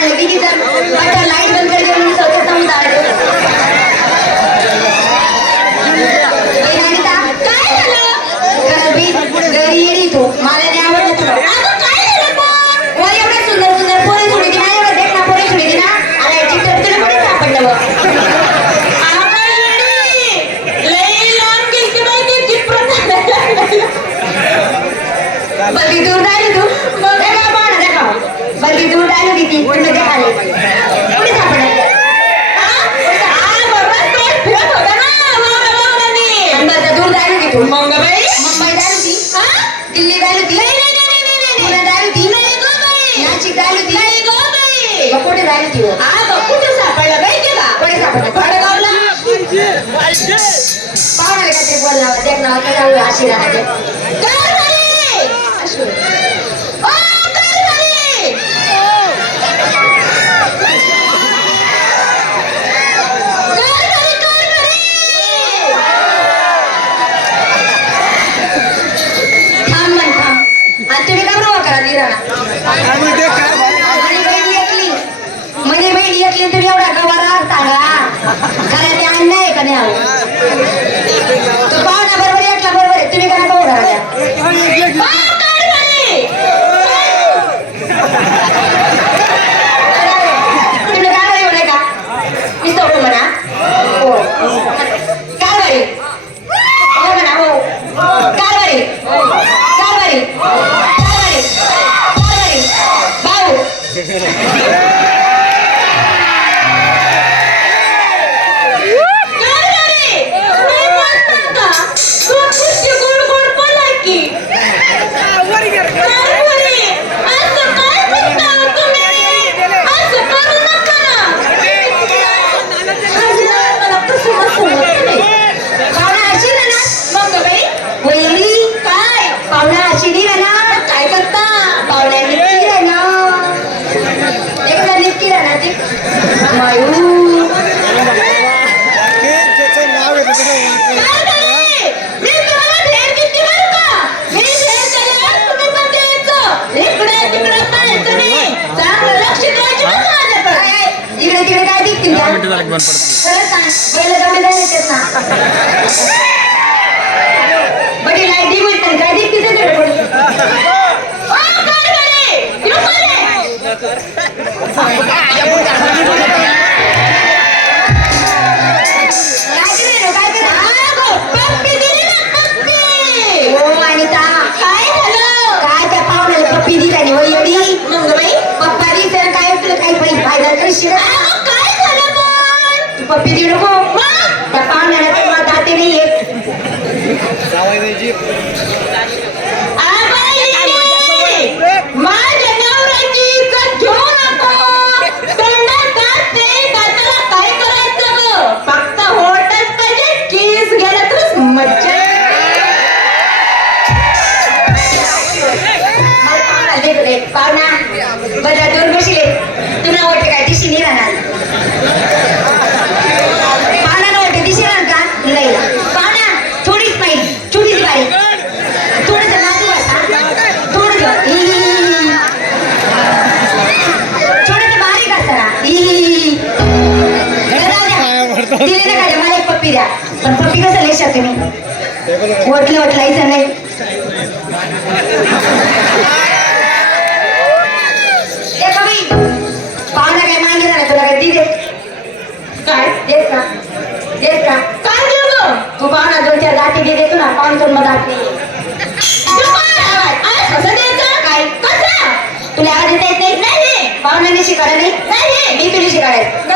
करने की sir light बंद करके उन्होंने Yes! Power, I got to go the next. I see that. Go, honey! I should. உங்கள் पानानं वाटे काय दिशी नाही. राहणार पानानं वाटे दिशी राहणार का? नाही. पाना थोडीच पाहिजे थोडीच बारीक थोडस नाजू असा थोडस थोडस बारीक असा मला एक पप्पी द्या. पण पप्पी कसं लक्षात तुम्ही ओटलं ओटलायचं नाही. कोण जन्मदात नाही तुला आवाज येत नाही? पाहुण्याने शिकायला नाही? तुझी शिकायला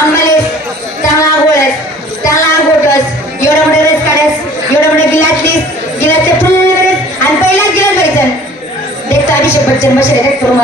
आम्हाला त्याला आंघोळस त्याला आंघोटस एवढा मोठे रस काढस एवढा मोठे गिलास दिस पूर्ण रस आणि पहिलाच गिलास व्हायचं देखता अभिषेक बच्चन मशरे रेट करून